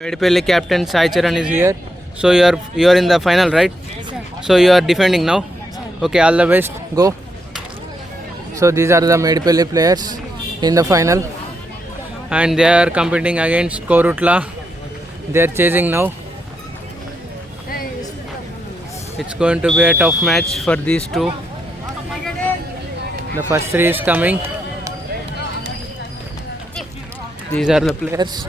Medipalli captain Sai Charan is here. So you are in the final, right? Sir. So you are defending now. Sir. Okay, all the best. Go. So these are the Medipalli players in the final, and they are competing against Korutla. They are chasing now. It's going to be a tough match for these two. The first three is coming. These are the players.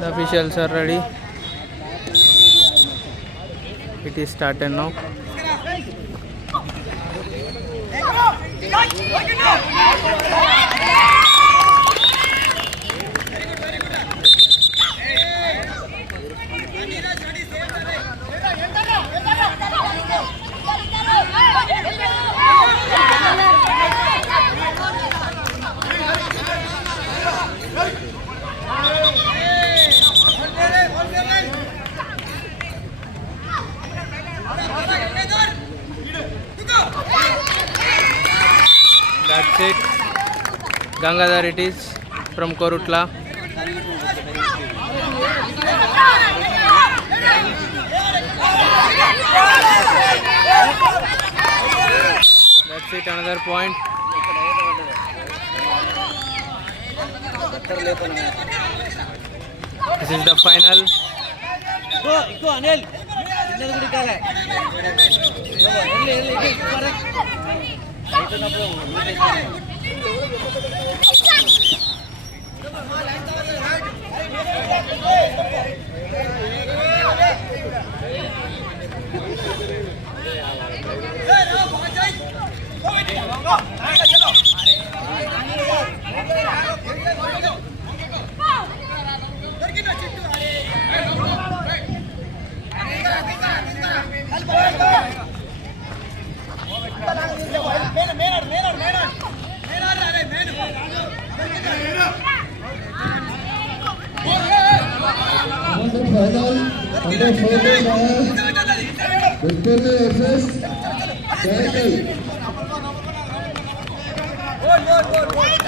The officials are ready. It is started now. That's it. Gangadhar it is from Korutla. That's it, another point. This is the final. Go Anil. Innadu kuda ikkale. Elli correct.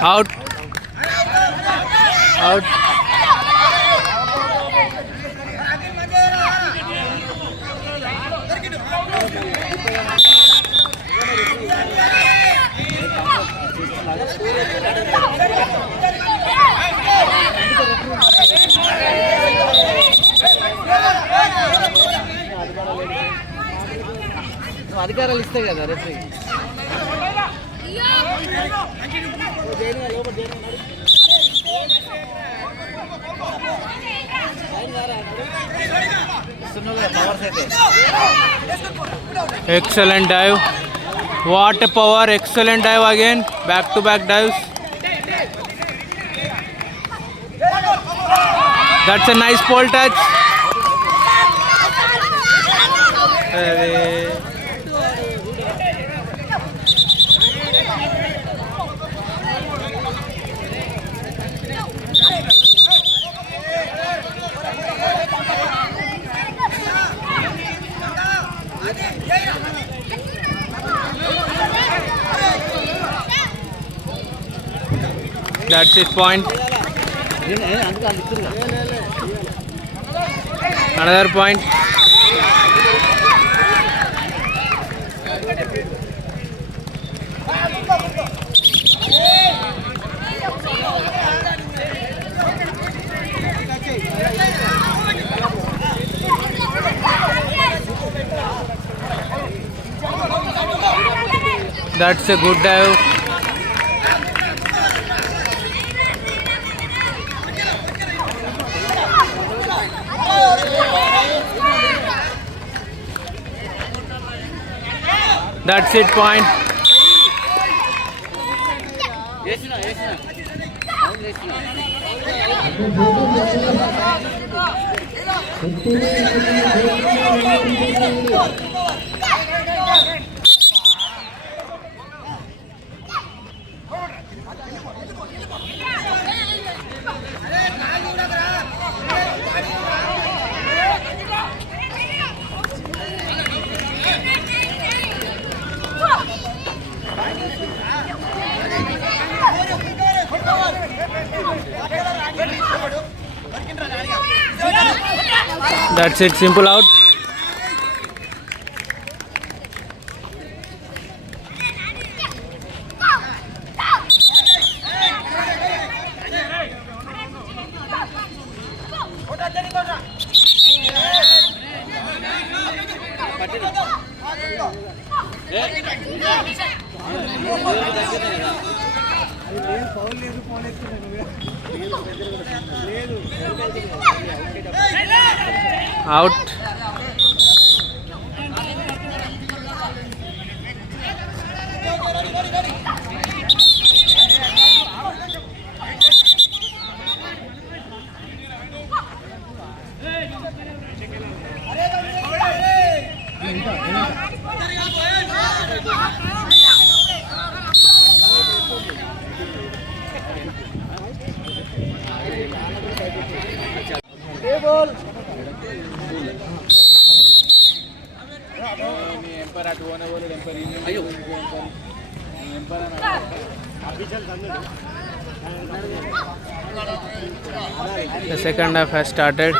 Out. Out. అధికారాలు ఇస్తాయి కదా referee Excellent dive. What a power. Excellent dive again. Back to back dives. That's a nice pole touch. That's it, point. Another point. That's a good dive. That's it, point. That's it, simple out. Out. The second half has started.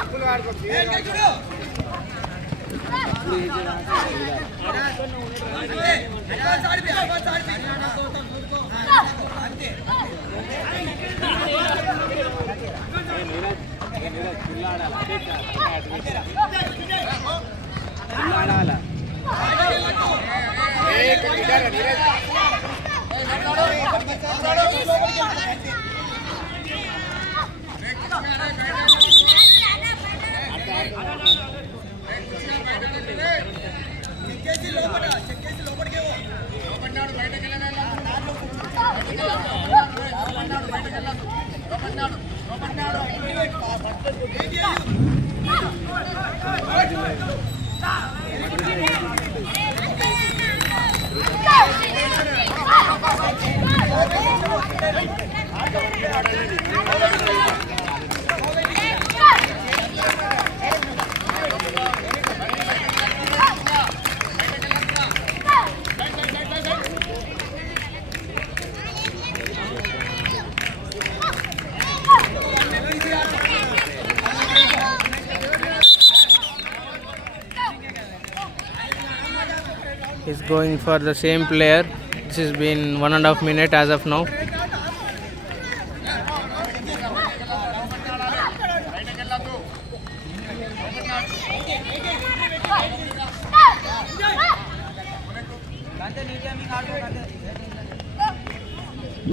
He's going for the same player. This has been 1.5 minutes as of now.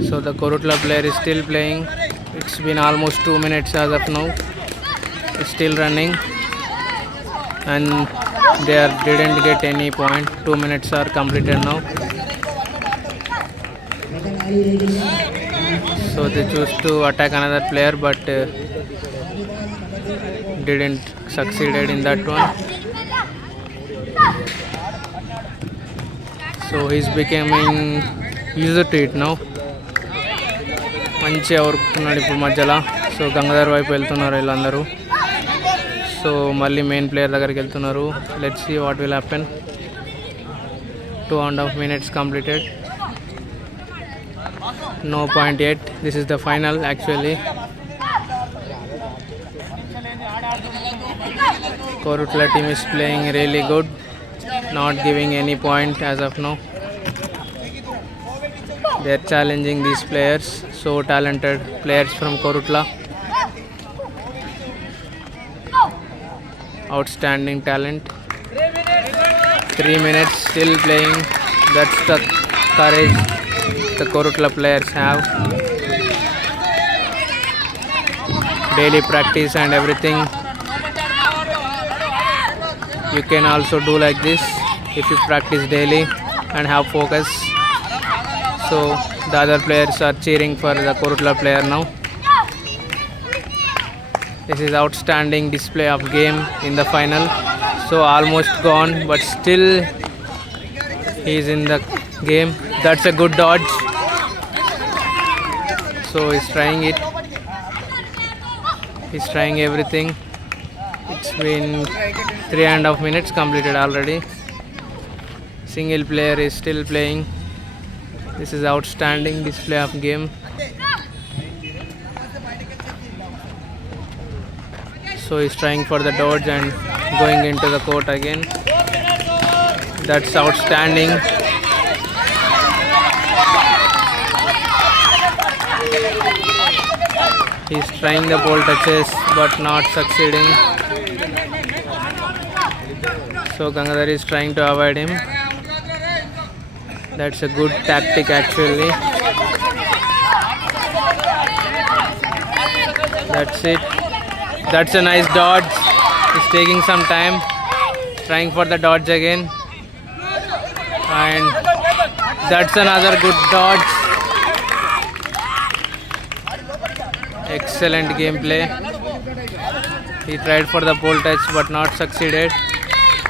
So the Korutla player is still playing. It's been almost 2 minutes as of now. It's still running, and they didn't get any point. 2 minutes are completed now. So they choose to attack another player, but didn't succeeded in that one. So he's becoming used to it now. మంచిగా ఊరుకున్నాడు ఇప్పుడు మధ్యలో. So Gangadhar వైపు వెళ్తున్నారు వీళ్ళందరూ. So మళ్ళీ main player దగ్గరికి వెళ్తున్నారు. Let's see what will happen. 2.5 minutes completed. No point yet. This is the final actually. Korutla team is playing really good, not giving any point as of now. They are challenging these players, so talented players from Korutla. Outstanding talent. 3 minutes still playing. That's the courage the Korutla players have. Daily practice and everything. You can also do like this if you practice daily and have focus. So the other players are cheering for the Korutla player now. This is outstanding display of game in the final. So almost gone, but still he is in the game. That's a good dodge. So he's trying it. He's trying everything. It's been 3.5 minutes completed already. Single player is still playing. This is outstanding display of game. So he's trying for the dodge and going into the court again. That's outstanding. He's trying the ball touches but not succeeding. So Gangadhar is trying to avoid him. That's a good tactic actually. That's it. That's a nice dodge. He's taking some time. Trying for the dodge again. And that's another good dodge. Excellent gameplay. He tried for the pole touch but not succeeded.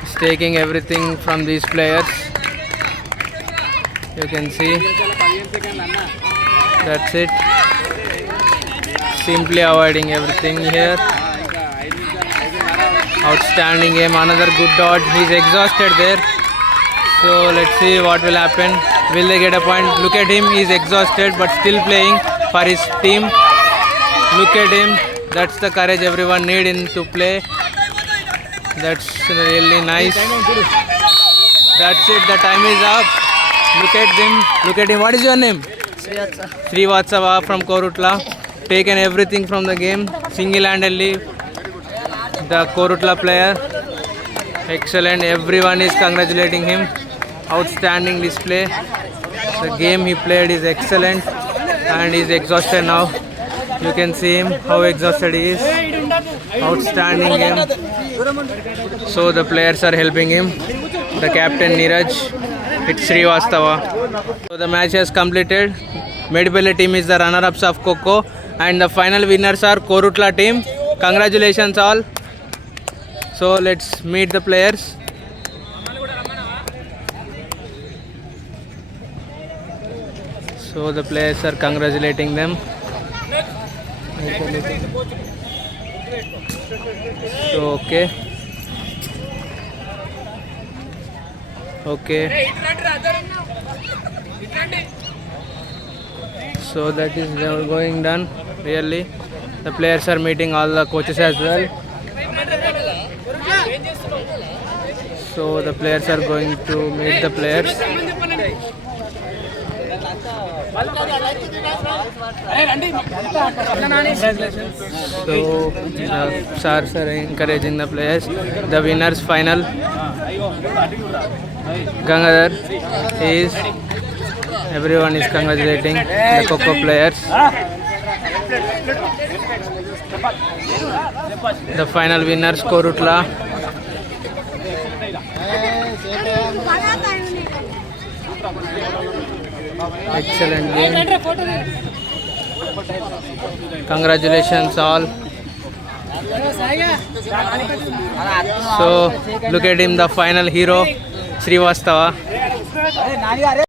He's taking everything from these players. You can see. That's it. Simply avoiding everything here. Outstanding game. Another good dodge. He's exhausted there. So let's see what will happen. Will they get a point? Look at him. He's exhausted but still playing for his team. Look at him. That's the courage everyone need in to play. That's really nice. That's it. The time is up. Look at him. Look at him. What is your name? Srivatsava from Korutla. Taken everything from the game. Single-handedly. The Korutla player. Excellent. Everyone is congratulating him. Outstanding display. The game he played is excellent. And he's exhausted now. You can see him how exhausted he is. Outstanding game. So the players are helping him. The captain Neeraj. It's Srivastava. So the match has completed. Medipalli team is the runner-ups of Kho-Kho. And the final winners are Korutla team. Congratulations all. So let's meet the players. So the players are congratulating them. So okay. So that is going done. Really, the players are meeting all the coaches as well. So the players are going to meet the players. So stars are encouraging the players. The winners final Gangadhar is, everyone is congratulating the Kho-Kho players. The final winners Korutla. Excellent game. Congratulations all. So look at him, the final hero, Srivastava.